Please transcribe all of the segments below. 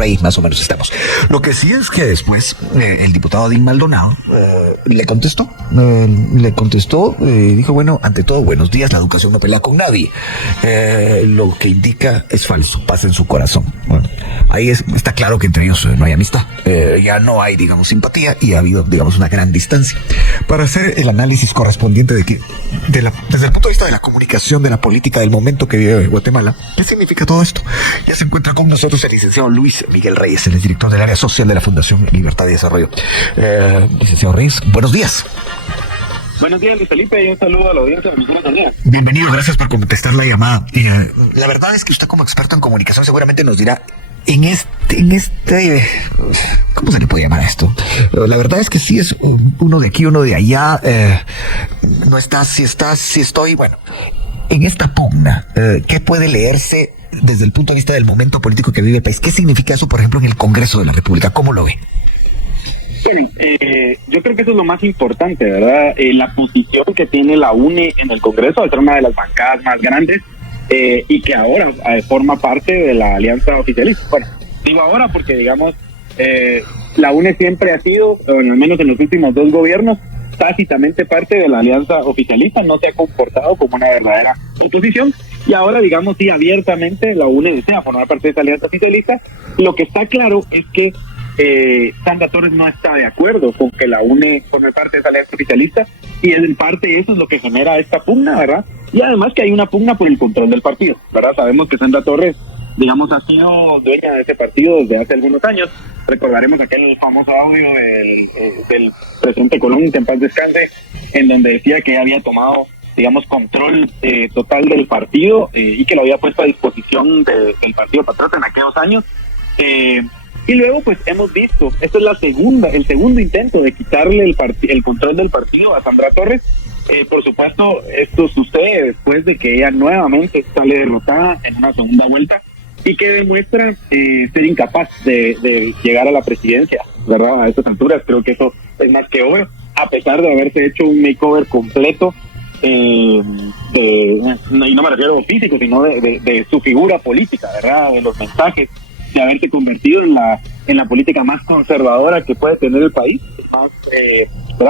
por ahí más o menos estamos. Lo que sí es que después el diputado Adín Maldonado le contestó, dijo, bueno, ante todo, buenos días, la educación no pelea con nadie. Lo que indica es falso, pasa en su corazón. Bueno, ahí está claro que entre ellos no hay amistad, ya no hay, digamos, simpatía y ha habido, digamos, una gran distancia. Para hacer el análisis correspondiente desde el punto de vista de la comunicación, de la política, del momento que vive Guatemala, ¿qué significa todo esto? Ya se encuentra con nosotros el licenciado Luis Miguel Reyes, el director del área social de la Fundación Libertad y Desarrollo. Licenciado Reyes, buenos días. Buenos días, Luis Felipe, y un saludo a la audiencia. Bienvenido, gracias por contestar la llamada. La verdad es que usted, como experto en comunicación, seguramente nos dirá en este, ¿cómo se le puede llamar a esto? La verdad es que sí es uno de aquí, uno de allá. No está, si estoy, bueno, en esta pugna, ¿qué puede leerse desde el punto de vista del momento político que vive el país? ¿Qué significa eso, por ejemplo, en el Congreso de la República? ¿Cómo lo ve? Miren, yo creo que eso es lo más importante, ¿verdad? La posición que tiene la UNE en el Congreso, al ser una de las bancadas más grandes, y que ahora forma parte de la alianza oficialista. Bueno, digo ahora porque, digamos, la UNE siempre ha sido, al menos en los últimos 2 gobiernos, tácitamente parte de la alianza oficialista, no se ha comportado como una verdadera oposición, y ahora, digamos, sí, abiertamente la UNE desea formar parte de esa alianza oficialista. Lo que está claro es que Sandra Torres no está de acuerdo con que la UNE forme parte de esa alianza oficialista, y en parte eso es lo que genera esta pugna, ¿verdad? Y además que hay una pugna por el control del partido, ¿verdad? Sabemos que Sandra Torres, digamos, ha sido dueña de ese partido desde hace algunos años. Recordaremos aquel famoso audio del presidente Colón, que en paz descanse, en donde decía que había tomado, digamos, control total del partido, y que lo había puesto a disposición del Partido Patriota en aquellos años. Y luego, pues, hemos visto, esto es el segundo intento de quitarle el control del partido a Sandra Torres. Por supuesto, esto sucede después de que ella nuevamente sale derrotada en una segunda vuelta y que demuestra ser incapaz de llegar a la presidencia, ¿verdad? A estas alturas creo que eso es más que obvio, a pesar de haberse hecho un makeover completo, y no me refiero físico, sino de su figura política, ¿verdad? De los mensajes, de haberse convertido en la política más conservadora que puede tener el país,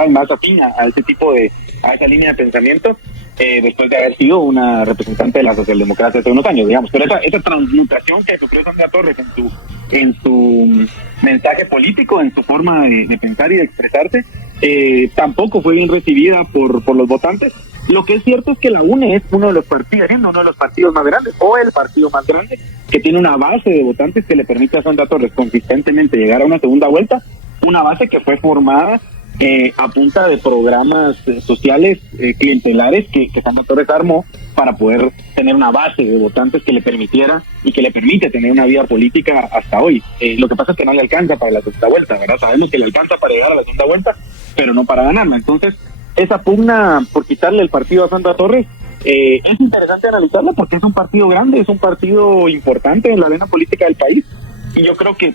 más afín a ese tipo a esa línea de pensamiento, después de haber sido una representante de la socialdemocracia hace unos años, digamos. Pero esa transmutación que sufrió Sandra Torres en su mensaje político, en su forma de pensar y de expresarse, tampoco fue bien recibida por los votantes. Lo que es cierto es que la UNE es uno de los partidos más grandes, o el partido más grande, que tiene una base de votantes que le permite a Sandra Torres consistentemente llegar a una segunda vuelta, una base que fue formada a punta de programas sociales clientelares que Sandra Torres armó para poder tener una base de votantes que le permitiera y que le permite tener una vida política hasta hoy. Lo que pasa es que no le alcanza para la segunda vuelta, ¿verdad? Sabemos que le alcanza para llegar a la segunda vuelta, pero no para ganarla. Entonces, esa pugna por quitarle el partido a Sandra Torres, es interesante analizarla porque es un partido grande, es un partido importante en la arena política del país, y yo creo que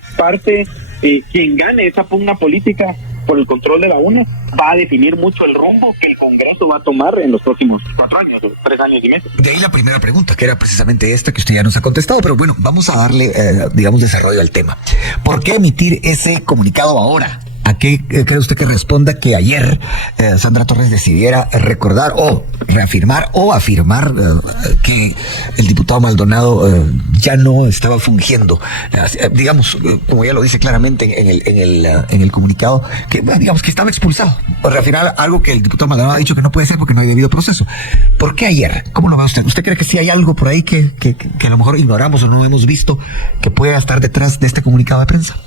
quien gane esa pugna política por el control de la UNE va a definir mucho el rumbo que el Congreso va a tomar en los próximos 4 años, 3 años y medio. De ahí la primera pregunta, que era precisamente esta que usted ya nos ha contestado, pero bueno, vamos a darle, digamos, desarrollo al tema. ¿Por qué emitir ese comunicado ahora? ¿A qué cree usted que responda que ayer Sandra Torres decidiera recordar o reafirmar o afirmar que el diputado Maldonado ya no estaba fungiendo? Digamos, como ya lo dice claramente en el comunicado, que digamos que estaba expulsado. O reafirmar algo que el diputado Maldonado ha dicho que no puede ser porque no hay debido proceso. ¿Por qué ayer? ¿Cómo lo ve usted? ¿Usted cree que sí hay algo por ahí que a lo mejor ignoramos o no hemos visto que pueda estar detrás de este comunicado de prensa?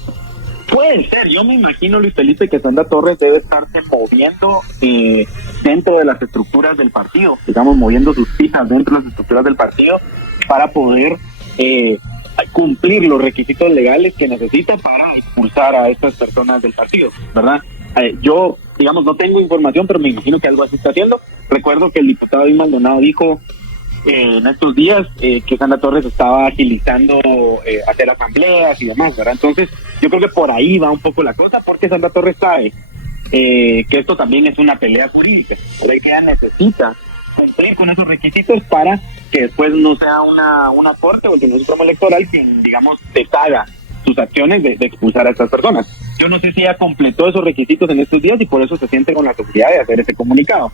Puede ser, yo me imagino, Luis Felipe, que Sandra Torres debe estarse moviendo dentro de las estructuras del partido, digamos, moviendo sus fichas dentro de las estructuras del partido para poder cumplir los requisitos legales que necesita para expulsar a estas personas del partido, ¿verdad? Yo, digamos, no tengo información, pero me imagino que algo así está haciendo. Recuerdo que el diputado Adín Maldonado dijo en estos días que Sandra Torres estaba agilizando hacer asambleas y demás, ¿verdad? Entonces, yo creo que por ahí va un poco la cosa, porque Sandra Torres sabe que esto también es una pelea jurídica, por ahí que ella necesita cumplir con esos requisitos para que después no sea una corte o el Tribunal Supremo Electoral quien, digamos, deshaga sus acciones de expulsar a estas personas. Yo no sé si ella completó esos requisitos en estos días y por eso se siente con la seguridad de hacer ese comunicado.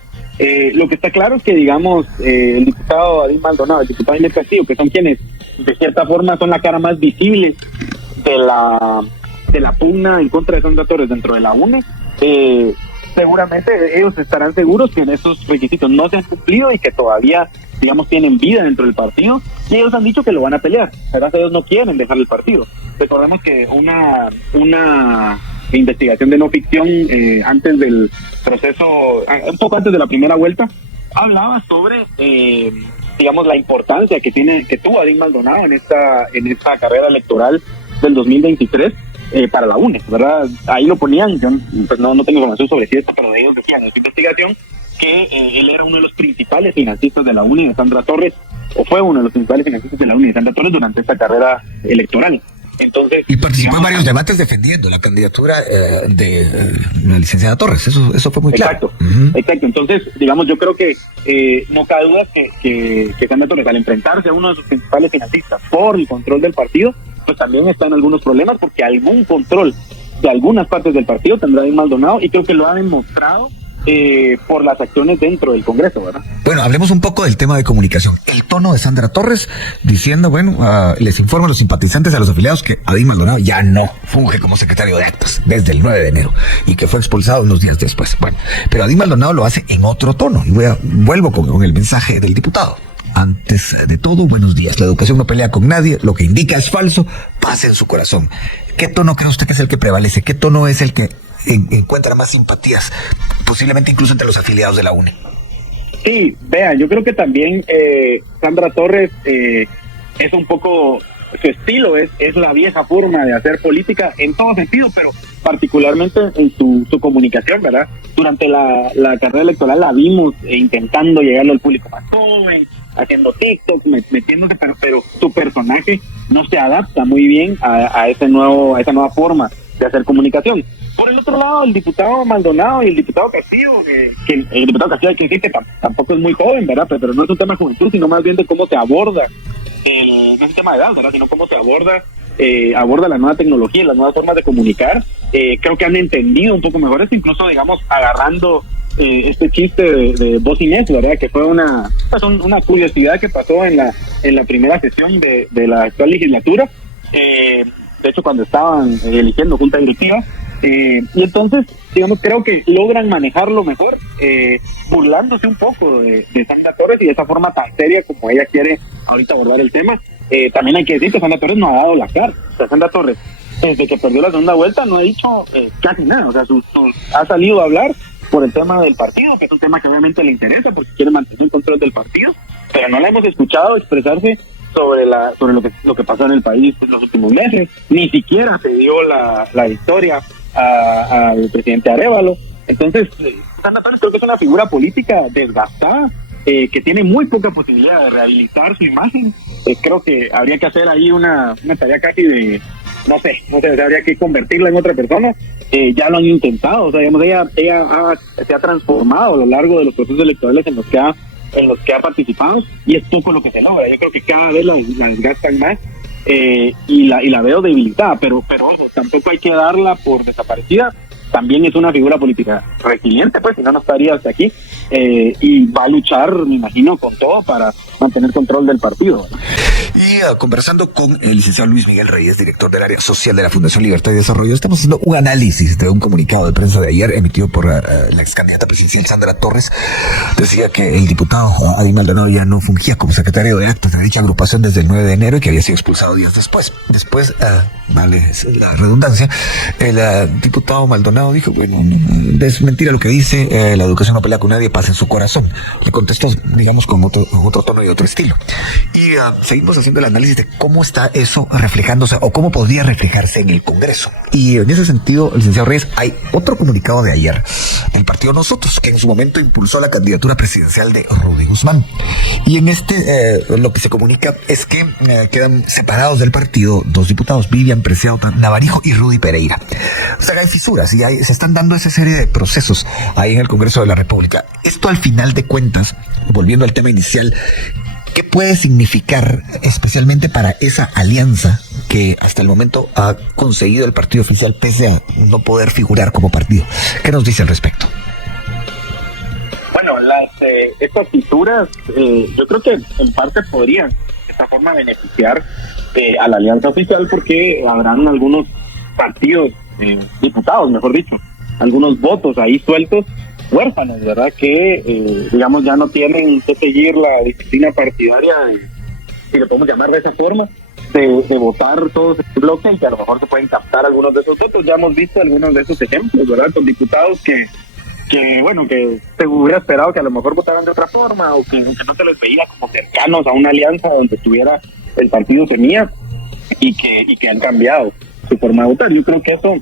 Lo que está claro es que, digamos, el diputado Adín Maldonado, el diputado Inés Castillo, que son quienes de cierta forma son la cara más visible de la pugna en contra de Sandra Torres dentro de la UNE, seguramente ellos estarán seguros que en esos requisitos no se han cumplido y que todavía, digamos, tienen vida dentro del partido, y ellos han dicho que lo van a pelear. Además, ellos no quieren dejar el partido. Recordemos que una investigación de no ficción antes del proceso, un poco antes de la primera vuelta, hablaba sobre digamos, la importancia que tuvo Adín Maldonado en esta carrera electoral del 2023 para la UNE, ¿verdad? Ahí lo ponían, yo pues no tengo información sobre si esto, pero ellos decían en esta investigación que él era uno de los principales financistas de la UNE de Sandra Torres, o fue uno de los principales financistas de la UNE de Sandra Torres durante esta carrera electoral. Entonces, y participó en varios debates defendiendo la candidatura de la licenciada Torres. Eso fue muy claro. Exacto. Entonces, digamos, yo creo que no cabe duda que Sandra Torres, al enfrentarse a uno de sus principales financistas por el control del partido, pues también está en algunos problemas, porque algún control de algunas partes del partido tendrá Adín Maldonado, y creo que lo ha demostrado por las acciones dentro del Congreso, ¿verdad? Bueno, hablemos un poco del tema de comunicación. El tono de Sandra Torres diciendo, les informo a los simpatizantes, a los afiliados, que Adín Maldonado ya no funge como secretario de actas desde el 9 de enero y que fue expulsado unos días después. Bueno, pero Adín Maldonado lo hace en otro tono, y vuelvo con el mensaje del diputado. Antes de todo, buenos días. La educación no pelea con nadie, lo que indica es falso, paz en su corazón. ¿Qué tono cree usted que es el que prevalece? ¿Qué tono es el que encuentra más simpatías, posiblemente incluso entre los afiliados de la UNE? Sí, vea, yo creo que también Sandra Torres es un poco, su estilo es la vieja forma de hacer política en todo sentido, pero particularmente en su comunicación, ¿verdad? Durante la carrera electoral la vimos intentando llegarle al público más joven, haciendo TikTok, metiéndose, pero su personaje no se adapta muy bien a esa nueva forma de hacer comunicación. Por el otro lado, el diputado Maldonado y el diputado Castillo, que el diputado Castillo hay que decir que tampoco es muy joven, ¿verdad? Pero no es un tema de juventud, sino más bien de cómo se aborda, no es un tema de edad, ¿verdad? Sino cómo se aborda la nueva tecnología, las nuevas formas de comunicar. Creo que han entendido un poco mejor esto, incluso, digamos, agarrando este chiste de Voz Inés, ¿verdad? Que fue una curiosidad que pasó en la primera sesión de la actual legislatura. De hecho, cuando estaban eligiendo junta directiva. Y entonces, digamos, creo que logran manejarlo mejor, burlándose un poco de Sandra Torres y de esa forma tan seria como ella quiere ahorita abordar el tema. También hay que decir que Sandra Torres no ha dado la cara. O sea, Sandra Torres, desde que perdió la segunda vuelta, no ha dicho casi nada. O sea, ha salido a hablar por el tema del partido, que es un tema que obviamente le interesa porque quiere mantener el control del partido, pero no la hemos escuchado expresarse sobre lo que pasó en el país en los últimos meses. Ni siquiera se dio la victoria al presidente Arévalo. Entonces, Sandra Torres creo que es una figura política desgastada, que tiene muy poca posibilidad de rehabilitar su imagen. Creo que habría que hacer ahí una tarea casi de, no sé, habría que convertirla en otra persona. Ya lo han intentado, o sea, digamos, ella se ha transformado a lo largo de los procesos electorales en los que ha participado, y es poco lo que se logra. Yo creo que cada vez la desgastan más, y la veo debilitada, pero ojo, tampoco hay que darla por desaparecida. También es una figura política resiliente, pues, si no estaría hasta aquí, y va a luchar, me imagino, con todo para mantener control del partido, ¿no? Y conversando con el licenciado Luis Miguel Reyes, director del área social de la Fundación Libertad y Desarrollo, estamos haciendo un análisis de un comunicado de prensa de ayer emitido por la ex candidata presidencial Sandra Torres. Decía que el diputado Adín Maldonado ya no fungía como secretario de actas de dicha agrupación desde el 9 de enero y que había sido expulsado días después. Después, es la redundancia, el diputado Maldonado dijo, bueno, es mentira lo que dice, la educación no pelea con nadie, paz en su corazón. Le contestó, digamos, con otro tono y otro estilo. Y seguimos haciendo el análisis de cómo está eso reflejándose o cómo podría reflejarse en el Congreso. Y en ese sentido, licenciado Reyes, hay otro comunicado de ayer del partido Nosotros, que en su momento impulsó la candidatura presidencial de Rudy Guzmán. Y en lo que se comunica es que quedan separados del partido dos diputados, Vivian Preciado Navarijo y Rudy Pereira. O sea, hay fisuras y se están dando esa serie de procesos ahí en el Congreso de la República. Esto, al final de cuentas, volviendo al tema inicial, ¿qué puede significar especialmente para esa alianza que hasta el momento ha conseguido el partido oficial pese a no poder figurar como partido. ¿Qué nos dice al respecto? Bueno, estas fisuras yo creo que en parte podrían de esta forma beneficiar a la alianza oficial, porque habrán algunos partidos, diputados mejor dicho, algunos votos ahí sueltos, huérfanos, ¿verdad? Que digamos ya no tienen que seguir la disciplina partidaria, si le podemos llamar de esa forma, de votar todos este bloque, y que a lo mejor se pueden captar algunos de esos votos. Ya hemos visto algunos de esos ejemplos, ¿verdad? Con diputados que bueno, que se hubiera esperado que a lo mejor votaran de otra forma, o que no se les veía como cercanos a una alianza donde estuviera el partido Semilla, y que han cambiado su forma de votar. Yo creo que eso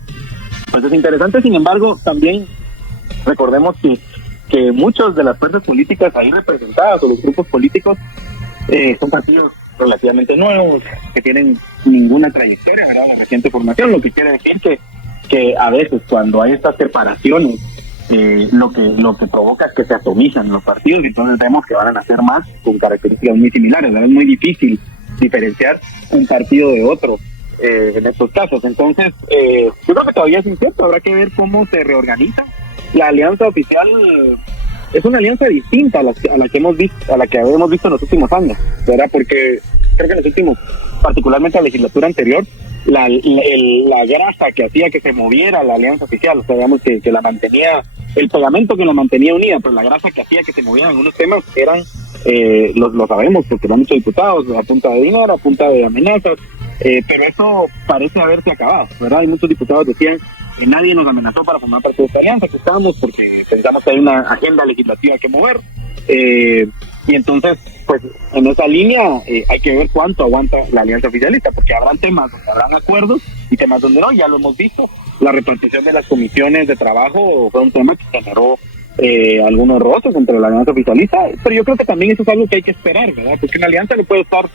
pues es interesante. Sin embargo, también recordemos que muchos de las fuerzas políticas ahí representadas, o los grupos políticos, son partidos relativamente nuevos, que tienen ninguna trayectoria, ¿verdad?, de reciente formación, lo que quiere decir que a veces cuando hay estas separaciones, lo que provoca es que se atomizan los partidos, y entonces vemos que van a nacer más con características muy similares, ¿verdad? Es muy difícil diferenciar un partido de otro en estos casos. Entonces, yo creo que todavía es incierto, habrá que ver cómo se reorganiza. La alianza oficial es una alianza distinta a la que hemos visto, a la que habíamos visto en los últimos años, ¿verdad? Porque creo que en los últimos, particularmente la legislatura anterior, la grasa que hacía que se moviera la alianza oficial, o sea, digamos que la mantenía, el pegamento que la mantenía unida, pero la grasa que hacía que se movieran algunos temas eran, lo sabemos porque lo han hecho diputados, a punta de dinero, a punta de amenazas, pero eso parece haberse acabado, ¿verdad? Y muchos diputados decían que nadie nos amenazó para formar parte de esta alianza, que estábamos porque pensamos que hay una agenda legislativa que mover, y entonces, pues en esa línea hay que ver cuánto aguanta la alianza oficialista, porque habrán temas donde habrán acuerdos y temas donde no, ya lo hemos visto. La repartición de las comisiones de trabajo fue un tema que generó algunos roces entre la alianza oficialista, pero yo creo que también eso es algo que hay que esperar, ¿verdad? Porque una alianza no puede estar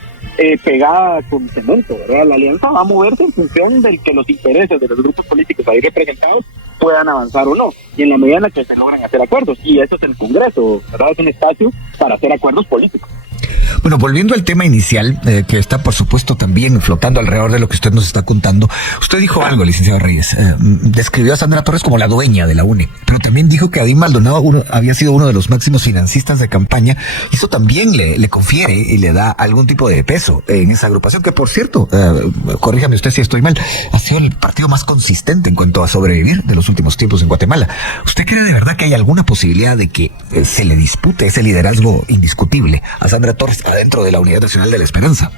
pegada con cemento, ¿verdad? La alianza va a moverse en función de que los intereses de los grupos políticos ahí representados puedan avanzar o no, y en la medida en la que se logran hacer acuerdos, y eso es el Congreso, ¿verdad? Es un espacio para hacer acuerdos políticos. Bueno, volviendo al tema inicial, que está por supuesto también flotando alrededor de lo que usted nos está contando, usted dijo algo, licenciado Reyes, describió a Sandra Torres como la dueña de la UNE, pero también dijo que Adín Maldonado había sido uno de los máximos financistas de campaña, y eso también le confiere y le da algún tipo de peso en esa agrupación, que por cierto, corríjame usted si estoy mal, ha sido el partido más consistente en cuanto a sobrevivir de los últimos tiempos en Guatemala. ¿Usted cree de verdad que hay alguna posibilidad de que se le dispute ese liderazgo indiscutible a Sandra Torres adentro de la Unidad Nacional de la Esperanza?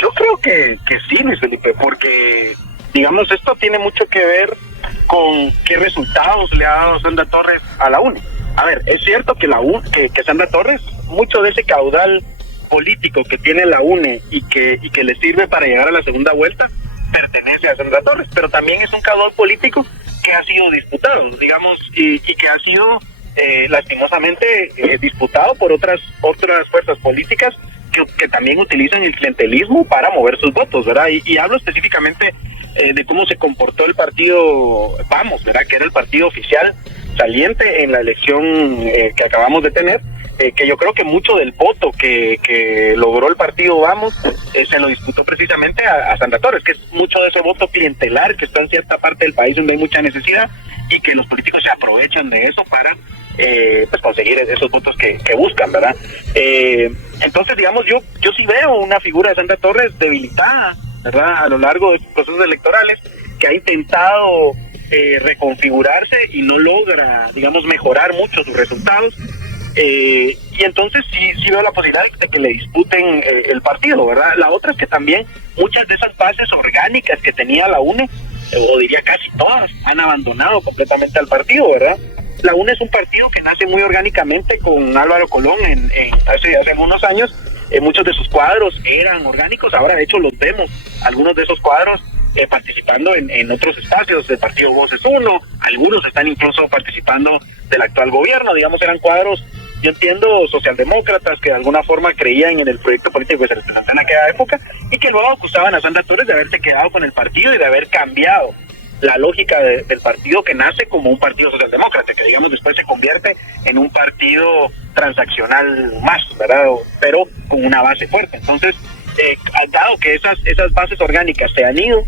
Yo creo que sí, Luis Felipe, porque digamos esto tiene mucho que ver con qué resultados le ha dado Sandra Torres a la UNE. A ver, es cierto que que Sandra Torres, mucho de ese caudal político que tiene la UNE y que le sirve para llegar a la segunda vuelta, pertenece a Sandra Torres, pero también es un caudal político que ha sido disputado, digamos, y que ha sido lastimosamente disputado por otras fuerzas políticas que también utilizan el clientelismo para mover sus votos, ¿verdad? Y hablo específicamente de cómo se comportó el partido Vamos, ¿verdad? Que era el partido oficial saliente en la elección que acabamos de tener, que yo creo que mucho del voto que logró el partido Vamos se lo disputó precisamente a Sandra Torres, que es mucho de ese voto clientelar que está en cierta parte del país donde hay mucha necesidad y que los políticos se aprovechan de eso para pues conseguir esos votos que buscan, ¿verdad? Entonces, digamos, yo sí veo una figura de Sandra Torres debilitada, ¿verdad?, a lo largo de sus procesos electorales, que ha intentado reconfigurarse y no logra, digamos, mejorar mucho sus resultados. Y entonces sí veo la posibilidad de que le disputen el partido, ¿verdad? La otra es que también muchas de esas bases orgánicas que tenía la UNE, o diría casi todas, han abandonado completamente al partido, ¿verdad? La UNE es un partido que nace muy orgánicamente con Álvaro Colón hace algunos años. Muchos de sus cuadros eran orgánicos, ahora de hecho los vemos, algunos de esos cuadros participando en otros espacios del partido Voces 1, algunos están incluso participando del actual gobierno, digamos, eran cuadros, yo entiendo, socialdemócratas que de alguna forma creían en el proyecto político que se les presentó en aquella época y que luego acusaban a Sandra Torres de haberse quedado con el partido y de haber cambiado la lógica del partido, que nace como un partido socialdemócrata, que digamos después se convierte en un partido transaccional más, ¿verdad? Pero con una base fuerte. Entonces, dado que esas bases orgánicas se han ido,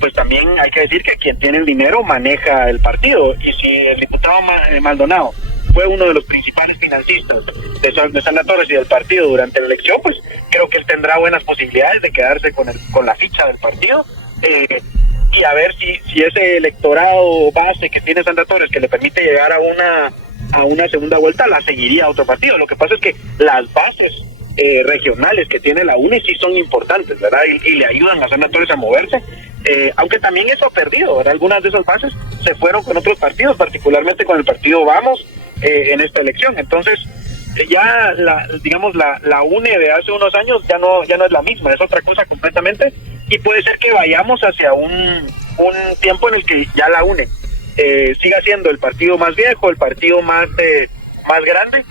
pues también hay que decir que quien tiene el dinero maneja el partido. Y si el diputado Maldonado fue uno de los principales financistas de Sandra Torres y del partido durante la elección, pues creo que él tendrá buenas posibilidades de quedarse con la ficha del partido. Y a ver si ese electorado base que tiene Sandra Torres, que le permite llegar a una segunda vuelta, la seguiría a otro partido. Lo que pasa es que las bases regionales que tiene la UNE sí son importantes, ¿verdad? Y le ayudan a Sandra Torres a moverse, aunque también eso ha perdido, ¿verdad? Algunas de esas bases se fueron con otros partidos, particularmente con el partido Vamos en esta elección. Entonces ya la UNE de hace unos años ya no es la misma, es otra cosa completamente, y puede ser que vayamos hacia un tiempo en el que ya la UNE siga siendo el partido más viejo, el partido más grande,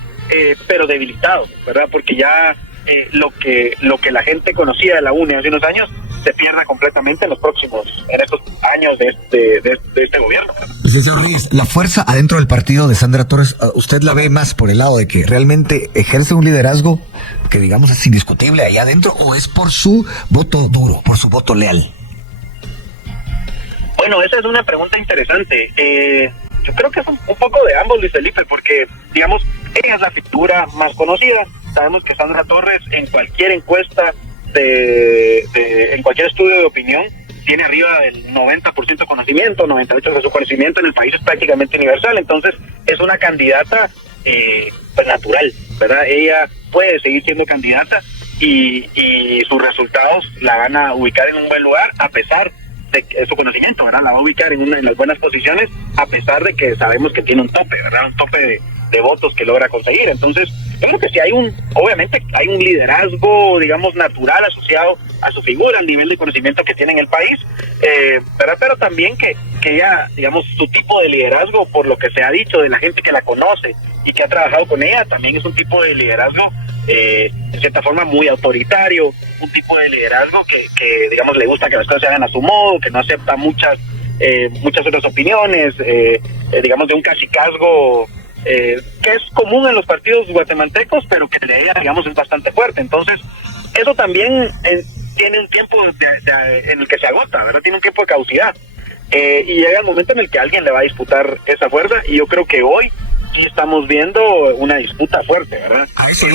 pero debilitado, ¿verdad? Porque ya lo que la gente conocía de la UNE hace unos años se pierda completamente en estos años de este gobierno. Señor Reyes, la fuerza adentro del partido de Sandra Torres, ¿usted la ve más por el lado de que realmente ejerce un liderazgo que digamos es indiscutible ahí adentro, o es por su voto duro, por su voto leal? Bueno, esa es una pregunta interesante. Yo creo que es un poco de ambos, Luis Felipe, porque, digamos, ella es la figura más conocida. Sabemos que Sandra Torres, en cualquier encuesta, en cualquier estudio de opinión, tiene arriba del 90% de conocimiento, 98% de su conocimiento en el país es prácticamente universal. Entonces, es una candidata pues natural, ¿verdad? Ella puede seguir siendo candidata y sus resultados la van a ubicar en un buen lugar, a pesar de su conocimiento, ¿verdad? La va a ubicar en las buenas posiciones, a pesar de que sabemos que tiene un tope, ¿verdad? Un tope de votos que logra conseguir. Entonces, yo creo que sí obviamente hay un liderazgo, digamos, natural asociado a su figura, al nivel de conocimiento que tiene en el país, ¿verdad? Pero también que ella, digamos, su tipo de liderazgo, por lo que se ha dicho de la gente que la conoce y que ha trabajado con ella, también es un tipo de liderazgo en cierta forma muy autoritario, un tipo de liderazgo que digamos le gusta que las cosas se hagan a su modo, que no acepta muchas otras opiniones, digamos de un cacicazgo que es común en los partidos guatemaltecos, pero que de ella, digamos, es bastante fuerte. Entonces eso también tiene un tiempo en el que se agota, ¿verdad? Tiene un tiempo de caducidad, y llega el momento en el que alguien le va a disputar esa fuerza, y yo creo que hoy sí estamos viendo una disputa fuerte, ¿verdad? Eso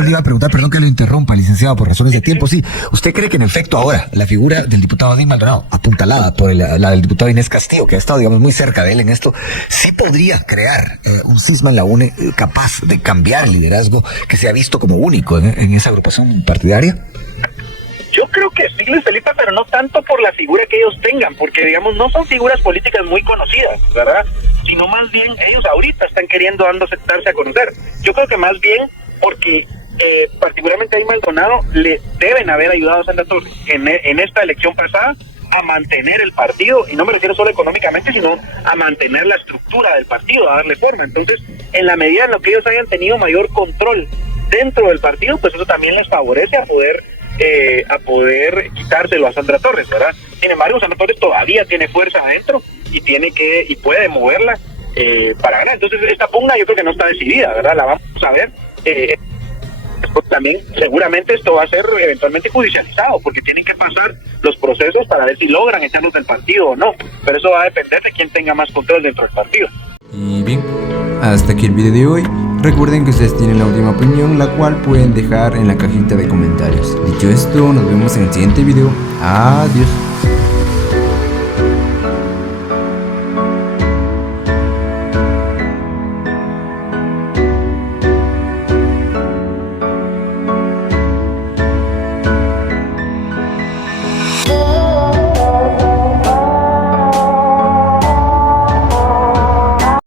le iba a preguntar, perdón que lo interrumpa, licenciado, por razones de tiempo. Sí, ¿usted cree que en efecto ahora la figura del diputado Adín Maldonado, apuntalada por la del diputado Inés Castillo, que ha estado, digamos, muy cerca de él en esto, sí podría crear un cisma en la UNE capaz de cambiar el liderazgo que se ha visto como único en esa agrupación partidaria? Yo creo que sí, Luis Felipe, pero no tanto por la figura que ellos tengan, porque, digamos, no son figuras políticas muy conocidas, ¿verdad? Sino más bien ellos ahorita están queriendo darse a conocer. Yo creo que más bien porque particularmente a Maldonado le deben haber ayudado a Sandra Torres en esta elección pasada a mantener el partido, y no me refiero solo económicamente, sino a mantener la estructura del partido, a darle forma. Entonces, en la medida en lo que ellos hayan tenido mayor control dentro del partido, pues eso también les favorece a poder quitárselo a Sandra Torres, ¿verdad? Sin embargo, Sandra Torres todavía tiene fuerza adentro y puede moverla para ganar. Entonces, esta pugna yo creo que no está decidida, ¿verdad? La vamos a ver. También seguramente esto va a ser eventualmente judicializado, porque tienen que pasar los procesos para ver si logran echarlos del partido o no, pero eso va a depender de quién tenga más control dentro del partido. Y bien, hasta aquí el video de hoy. Recuerden que ustedes tienen la última opinión, la cual pueden dejar en la cajita de comentarios. Dicho esto, nos vemos en el siguiente video. Adiós.